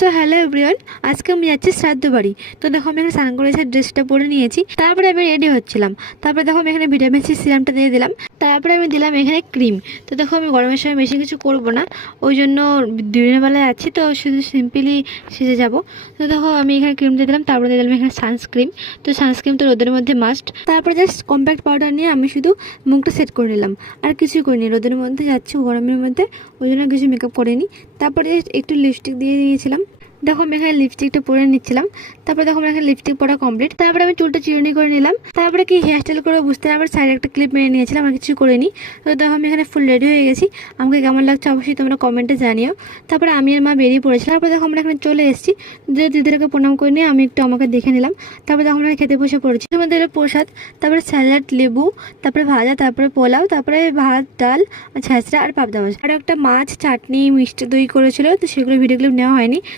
So hello everyone, আজকে আমি যাচ্ছি শ্রাদ্ধ বাড়ি। তো দেখো আমি এখানে স্নান করে এসে ড্রেসটা পরে নিয়েছি, তারপরে আমি রেডি হচ্ছিলাম। তারপরে দেখো আমি এখানে ভিটামিন সি সিরামটা দিয়ে দিলাম, তারপরে আমি দিলাম এখানে ক্রিম। তো দেখো আমি গরমের সময় বেশি কিছু করব না, ওই জন্য দিনের বেলায় আছি তো শুধু সিম্পলি সেজে যাব। তো দেখো আমি এখানে ক্রিম দিয়ে দিলাম, তারপরে দিয়ে দিলাম এখানে সানস্ক্রিন। তো সানস্ক্রিন তো রোদের মধ্যে মাস্ট। তারপরে জাস্ট কম্প্যাক্ট পাউডার নিয়ে আমি শুধু মুখটা সেট করে নিলাম, আর কিছুই করিনি। রোদের মধ্যে যাচ্ছি, গরমের মধ্যে, ওই জন্য কিছু মেকআপ করিনি। তারপরে একটু লিপস্টিক দিয়ে দিয়েছিলাম। দেখো আমি এখানে লিপস্টিকটা পরে নিচ্ছিলাম। তারপরে দেখো আমার এখানে লিপস্টিক পরা কমপ্লিট। তারপরে আমি চুলটা চিরুনি করে নিলাম। তারপরে কি হেয়ার স্টাইল করে বুঝতে না, আবার সাইডে একটা ক্লিপ মেরে নিয়েছিলাম, আর কিছু করিনি। তো দেখো আমি এখানে ফুল রেডি হয়ে গেছি। আমাকে কেমন লাগছে অবশ্যই তোমরা কমেন্টে জানিও। তারপরে আমি আর মা বেরিয়ে পড়েছিলাম। তারপরে দেখো আমরা এখানে চলে এসেছি। দিদিটাকে প্রণাম করে নিয়ে আমি একটু আমাকে দেখে নিলাম। তারপরে দেখো আমরা খেতে বসে পড়েছি। আমাদের প্রসাদ, তারপরে স্যালাড, লেবু, তারপরে ভাজা, তারপরে পোলাও, তারপরে ভাত, ডাল, ছেঁচড়া আর পাবদা মাছ, আর একটা মাছ, চাটনি, মিষ্টি দই করেছিল। তো সেগুলো ভিডিও ক্লিপ নেওয়া হয়নি।